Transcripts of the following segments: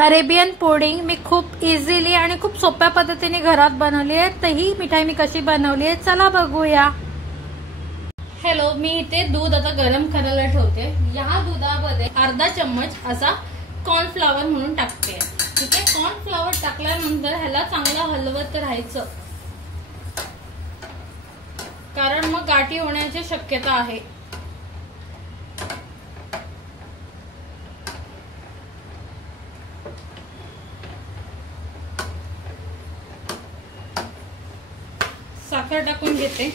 Arabian pudding मी खूप easily आणि खूप सोप्या पद्धतीने घरात बनवली आहे। तर ही मिठाई मी कशी बनवली आहे चला बघूया। हॅलो, मी इथे दूध आता गरम करायला ठेवते। या दुधामध्ये अर्धा चम्मच असा कॉर्नफ्लॉवर म्हणून टाकते। ठीक आहे, कॉर्नफ्लॉवर टाकल्यानंतर ह्याला चांगलं हलवत राहायचं, कारण मग गाठी होण्याची शक्यता आहे। साखर टाकून घेते।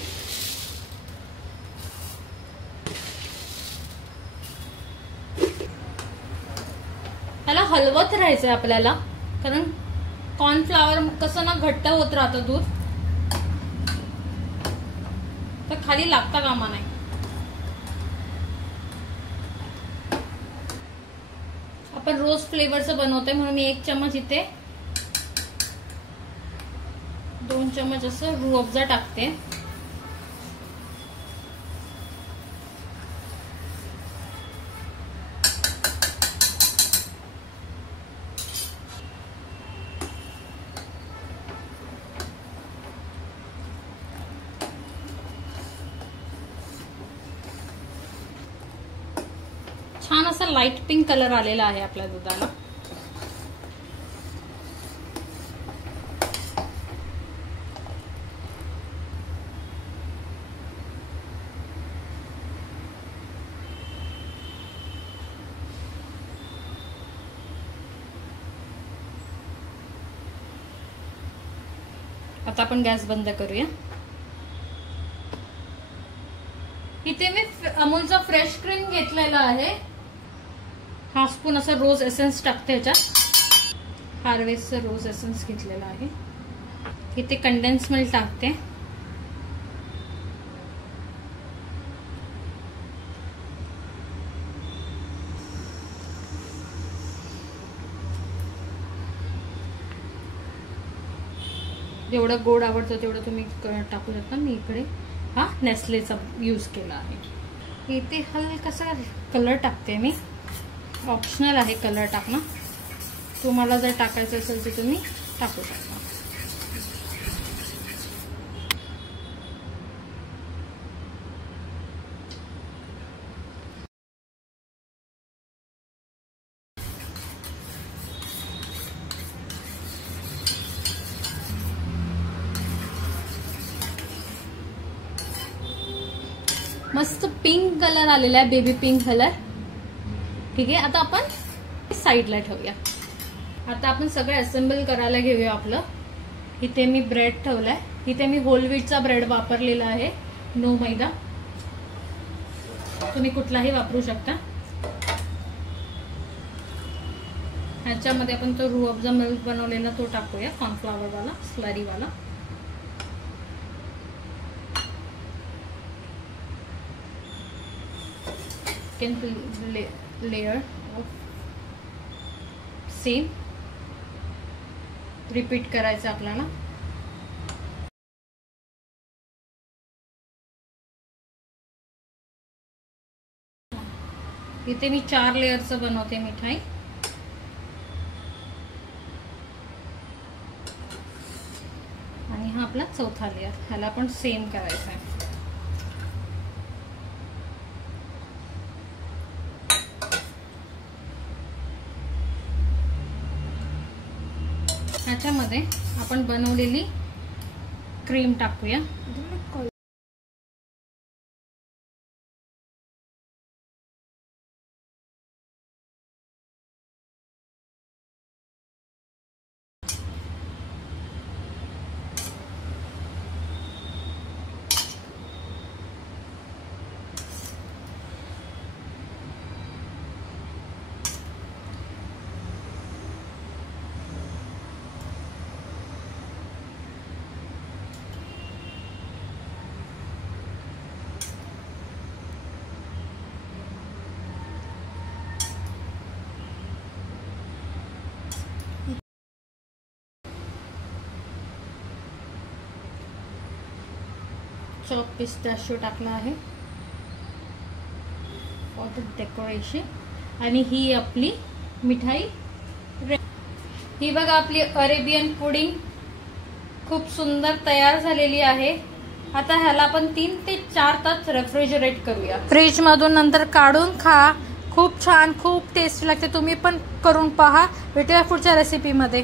त्याला हलवत राहायचंय आपल्याला, कारण कॉर्नफ्लॉवर कसं ना घट्ट होत राहतं दूध, तर खाली लागता कामा नाही। आपण रोज फ्लेवरचं बनवतोय म्हणून मी 1 चम्मच इथे 2 चम्मच असं रूह अफजा टाकते। छान असा लाईट पिंक कलर आलेला आहे आपल्या दुधाला। आता आपण गॅस बंद करूया। इथे मी अमूलचा फ्रेश क्रीम घेतलेला आहे। हाफ स्पून असं रोज एसेन्स टाकते ह्याच्यात, हार्वेस्टचं रोज एसेन्स घेतलेला आहे। इथे कंडेन्स मिल्क टाकते। जेवढं गोड आवडतं तेवढं तुम्ही टाकू शकता। मी इकडे हा नेस्लेचा यूज केला आहे। इथे हलकासा कलर टाकते मी, ऑप्शनल आहे कलर टाकणं, तुम्हाला जर टाकायचं असेल तर तुम्ही टाकू शकता। मस्त पिंक कलर आलेला आहे, बेबी पिंक कलर। ठीक आहे, आता आपण साईडला ठेवूया। आता आपण सगळं असेंबल करायला घेऊया आपलं। इथे मी ब्रेड ठेवलाय, इथे मी होल व्हीटचा ब्रेड वापरलेला आहे, नो मैदा, तुम्ही कुठलाही वापरू शकता। ह्याच्यामध्ये आपण तो रूह अफजा मिल्क बनवलेला तो टाकूया, कॉर्नफ्लॉवर वाला, स्लरी वाला। लेयर ऑफ सेम रिपीट करायचं आपल्याला। इथे मी 4 लेयरचं बनवते मिठाई। आणि हा आपला चौथा लेयर, ह्याला पण सेम करायचा आहे। ह्याच्यामध्ये आपण बनवलेली क्रीम टाकूया। चॉप पिस्ताशियो टाकला आहे फॉर द डेकोरेशन। आणि ही आपली मिठाई ही बघा आपली अरेबियन पुडिंग खूप सुंदर तयार झालेली आहे। आता ह्याला आपण 3 ते 4 तास रेफ्रिजरेट करूया। फ्रीज मधून नंतर काढून खा, खूप छान, खूप टेस्टी लागते। तुम्ही पण करून पहा। भेटूया पुढच्या रेसिपी मध्ये।